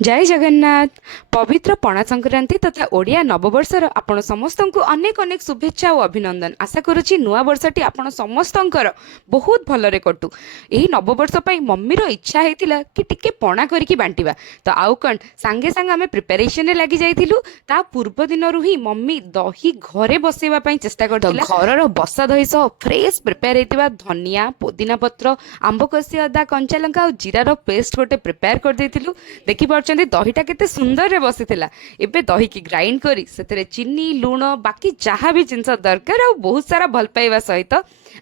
जय जगन्नाथ। पवित्र पणा संक्रांति तथा ओडिया नववर्षर आपण समस्त को अनेक अनेक शुभेच्छा और अभिनंदन। आशा करुच्ची नुआ वर्षटी आपण समस्तंकर बहुत भलरे कटू। यही नववर्ष पर मम्मीर इच्छा होता कि टिके पणा करके बांटिबा, तो आउ कण सांगे सांग आम प्रिपेरेसन लगी जाइलु। ता पूर्व दिन ही मम्मी दही घरे बसैवा चेष्टा कर घर बसा दही सह फ्रेश प्रिपेयर होता धनिया पुदीना पत्र आंब कषि अदा कंचा लंका और जीरार पेस्ट गोटे प्रिपेयर कर देथिलु। देखि पार्चंदी दहीटा केते सुंदर रे बसिथिला। एबे दही की ग्राइंड करी सेतरे चीनी लूण बाकी जहाँ भी जिनस दरकार आ बहुत सारा भल पाइबा सहित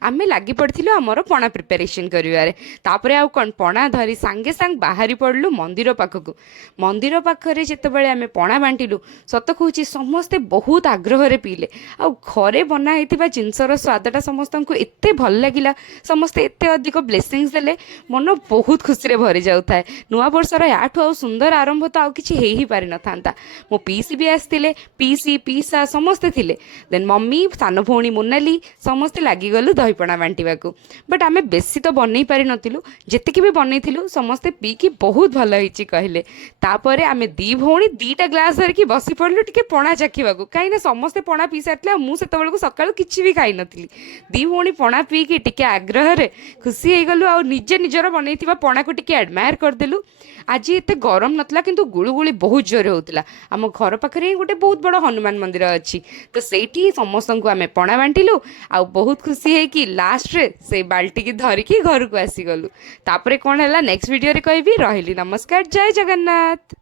आमे लागी पड़थिलु हमर पणा प्रिपरेशन करिवारे। तापरे आउ कोन पणा धरी सांगे सांग बाहरी पड़लु मंदिर पाखकु। मंदिर पाखरे जेतेबेले आमे पणा बांटिलु सत कहूची समस्ते बहुत आग्रह रे पीले। आ घरे बना हेतिबा जिनसर स्वादटा समस्तंकु एते भल लागिला। समस्ते एते अधिक ब्लेसिंग्स देले मन बहुत खुशी रे भरी जाउथाय। नुआ वर्षर याठु आ सुंदर आरंभ तो आउ किछि हेई पारि न थांता। मो पीसी भी आस्तिले, पीसी पीसा समस्ते थिले। देन मम्मी सान भौणी मोनाली समस्ते लागी गलु दहीपणा बांटिबाकू। बट आमे बेसी तो बनै पारि नथिलु, जेतिकी भी बनैथिलु समस्ते पीकी बहुत भल होईची कहले। तापरे आमे दी भौणी दीटा ग्लास धरिकी बसी पड़लु टिके पणा चाखिबाकू। काईना समस्ते पणा पी सारले, मु सेतबेलकू सकाळू किछि भी खाई नथिली। दी भौणी पणा पीकी टिके आग्रह रे खुशी हेई गलु आ निजे निजर बनैथिबा पणा को टिके एडमायर करदेलु। आज एते गरम नतला किंतु गुळुगुळी बहुत जोर होउतला। आम घर पाखरे गोटे बहुत बड़ हनुमान मंदिर अच्छी, तो सेठी समस्त को आमे पणा बांटिलु आ बहुत खुशी है कि लास्ट रे से बाल्टी की धरिकी घर को आसी गलु। तापरे कोन हला नेक्स्ट वीडियो रे कहबी। रहिली नमस्कार, जय जगन्नाथ।